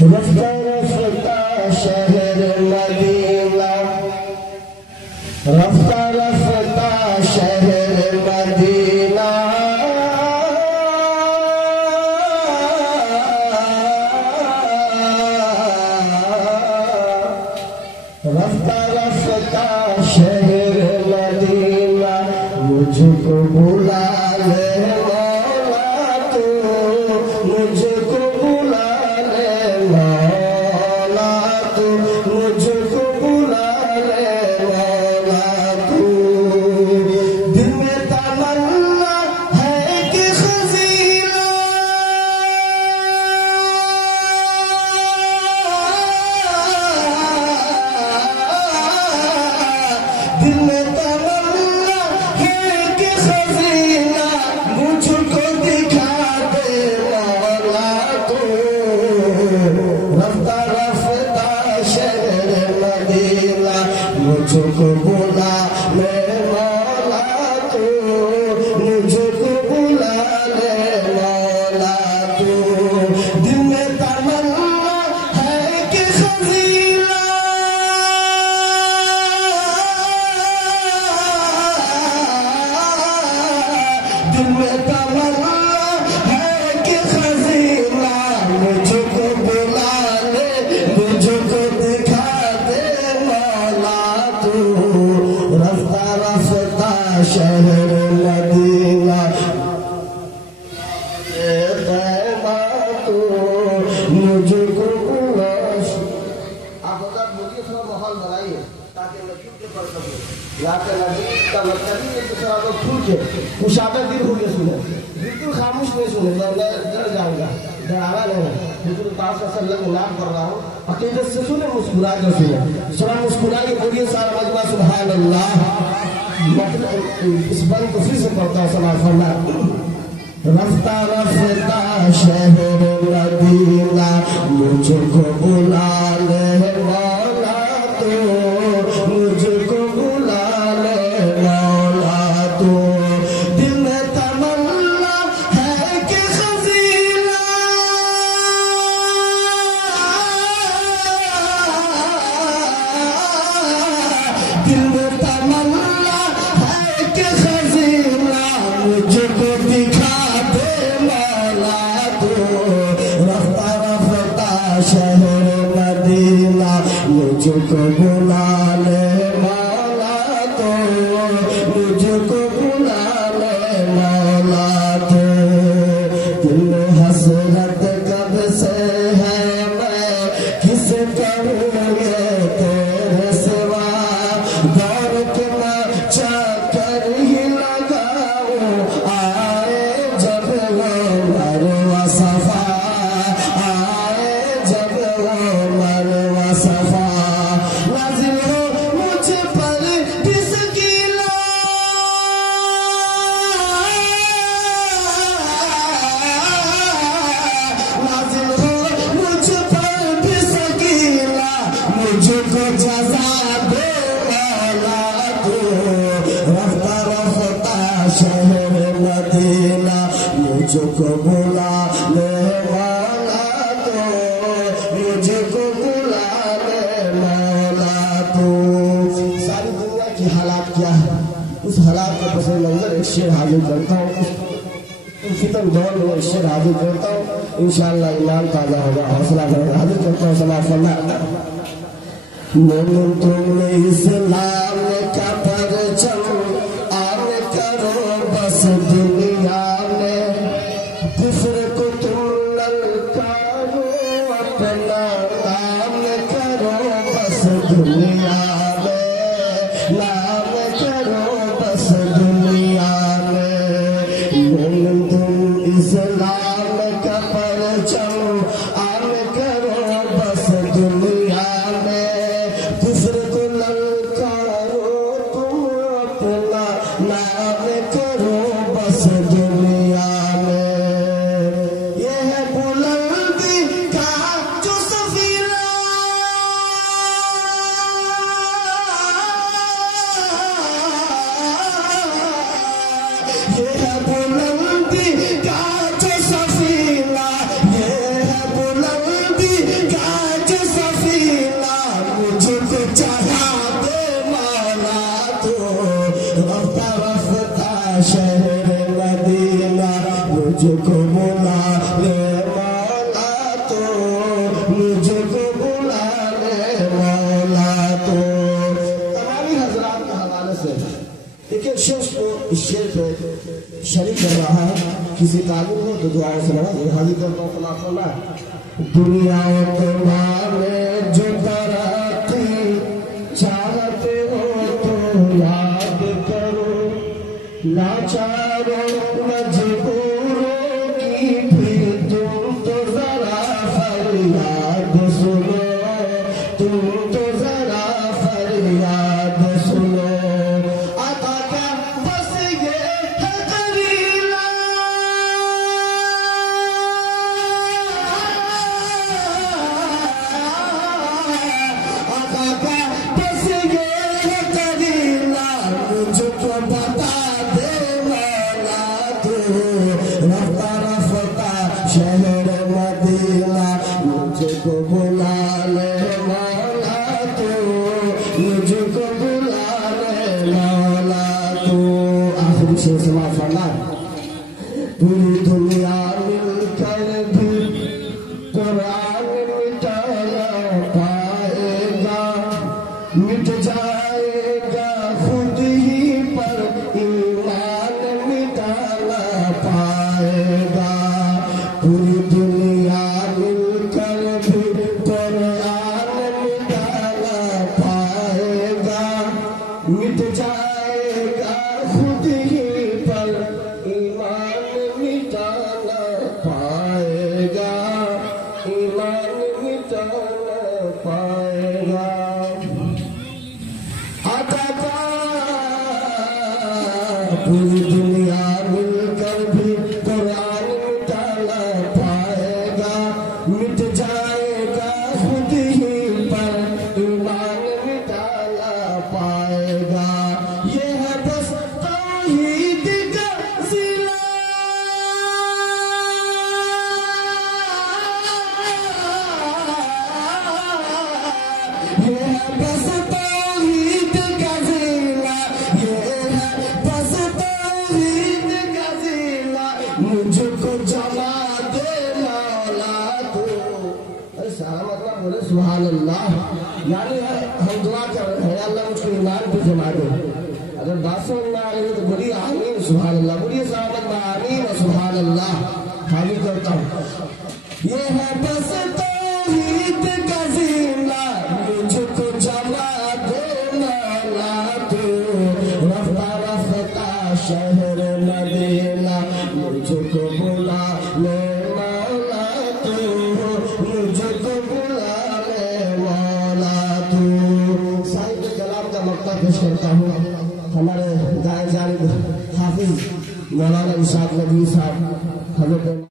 رفتہ رفتہ شہر مدینہ، رفتہ رفتہ شہر مدینہ، رفتہ رفتہ شہر مدینہ، مجھ کو بلا لے مولا تو، مجھ کو بلا لے مولا تو، مجھ کو بلا لے مولا تو، دل میں تمنا ہے کہ خزینہ، دل میں تمنا ہے کہ خزینہ مجھ کو دکھا دے مولا تو، رفتہ رفتہ شہر مدینہ، مجھ کو بلا لے مولا تو، مجھ کو بلا لے مولا تو، دل میں تمنا ہے کہ خزینہ، دل میں تمنا ہے کہ خزینہ مجھ کو بلا لے، مجھ کو دکھا دے مولا تو، رفتہ رفتہ شہر مدینہ، خیمہ تو مجھ کو بلا۔ آپ حضرات بولیے تھوڑا ماحول بنائیے تاکہ میں چپ کے پڑھ سکوں، یہاں کے نبی کا مطلب ہی ایک دوسرا کو کھل کے کشادہ دل ہو کے سنے، بالکل خاموش نہیں سنے، میں ڈر جاؤں گا، ڈراوا نہیں ہے، بالکل پاس کا سلم اعلان کر رہا ہوں، عقیدت سے سنے، مسکرا کے سنے، سنا مسکرائیے، بولیے سارا مجمع سبحان اللہ۔ اس بند کو پھر سے پڑھتا ہوں، سماع فرما، رفتہ رفتہ شہر مدینہ، مجھ کو بلا لے مولا تو، مجھ کو بلا لے مولا تو، دل میں تمنا ہے کہ خزینہ، دل میں تمنا ہے کہ خزینہ مجھ کو دکھا دے مولا تو، رفتہ رفتہ شہر مدینہ، مجھ کو بلا لے مولا تو، مجھ کو بلا لے مولا تو، دل میں حسرت کب سے ہے میں کس کروں گے تیرے سوا، دور کے مچا کر ہی لگاؤں آئے جب وہ مروہ صفا، آئے جب وہ مروہ صفا، نازل ہو مجھ پر بھی سکینہ، نازل ہو مجھ پر بھی سکینہ، مجھ کو جزا دے مولا تو، رفتہ رفتہ شہر مدینہ، مجھ کو بلا لے مولا تو، مجھ کو بلا لے مولا تو۔ ساری دنیا کی حالات کیا ہے، اس حالات کا پس منظر ایک شعر حاضر کرتا ہوں، فتن دور میں ایک شعر حاضر کرتا ہوں، انشاءاللہ ایمان تازہ ہوگا، حوصلہ کریں، حاضر کرتا ہوں، سماع فرما، مومن تم اسلام کا پرچم عام کرو بس دنیا میں، کفر کو تم للکارو اپنا نام کرو بس دنیا میں، نام کرو بس دنیا میں، مومن تم اسلام کا پرچم عام کرو بس دنیا میں، کفر کو للکارو تم اپنا نام کرو بس دنیا میں، یہ ہے بلندی کا جو سفینہ، یہ ہے بلندی کا جو سفینہ، یہ ہے بلندی کا مجھ کو بلا لے مولا تو مجھ کو بلا لے مولا تو تمامی حضرات کے حوالے سے ایک شخص کو اس شعر پہ شریک کر رہا ہے کسی قابل ہو تو دعاؤں سے لڑا یہ حاضر کرتا ہوں خلاف اللہ دنیا تمہارے جو ترقی چاہتے ہو تو یاد کرو لاچاروں مجبوروں کی پھر تم تو ذرا فریاد سنو تم تو ذرا فریاد سنو آقا کا بس یہ ہے قریلا آقا کا بس یہ ہے قریلا مجھ کو بتا دے مولا تو رفتہ رفتہ شہر مدینہ مجھ کو بلا لے مولا تو مجھ کو بلا لے مولا تو آخری شعر سماعت فرمائیں پوری دنیا مل کر بھی قرآن مٹا نہ پائے گا مٹ جائے گا خود ہی پر ایمان مٹا نہ پائے گا پوری دنیا مل کر بھی قرآن مٹا نہ پائے گا مٹ جائے گا خود ہی پر ایمان مٹا نہ پائے گا ایمان مٹا نہ پائے گا آقا کا پوری دنیا مل کر بھی قرآن مٹا نہ پائے گا مٹ جائے گا خود ہی پر ایمان مٹا نہ پائے گا یہ ہے بس توحید کا ضلع یہ ہے بس توحید کا ضلع یہ ہے بس توحید کا ضلع مجھ کو جما دے مولا تو ایسا مطلب بولے سبحان اللہ یعنی ہم دعا کر رہے ہیں اللہ مجھ کو ایمان پہ جما دے اگر بات سمجھ میں آ رہی ہے تو بولیے آمین سبحان اللہ بولیے صحابت میں آمین و سبحان اللہ حاضر کرتا ہوں یہ ہے بس توحید کا ضلع مجھ کو جما دے مولا تو رفتہ رفتہ شہر مدینہ مجھ کو بلا لے مولا تو مجھ کو بلا لے مولا تو صاحب کلام کا مقطع پیش کرتا ہوں ہمارے دائیں جانب حافظ مولانا اشاق نبی صاحب حضرت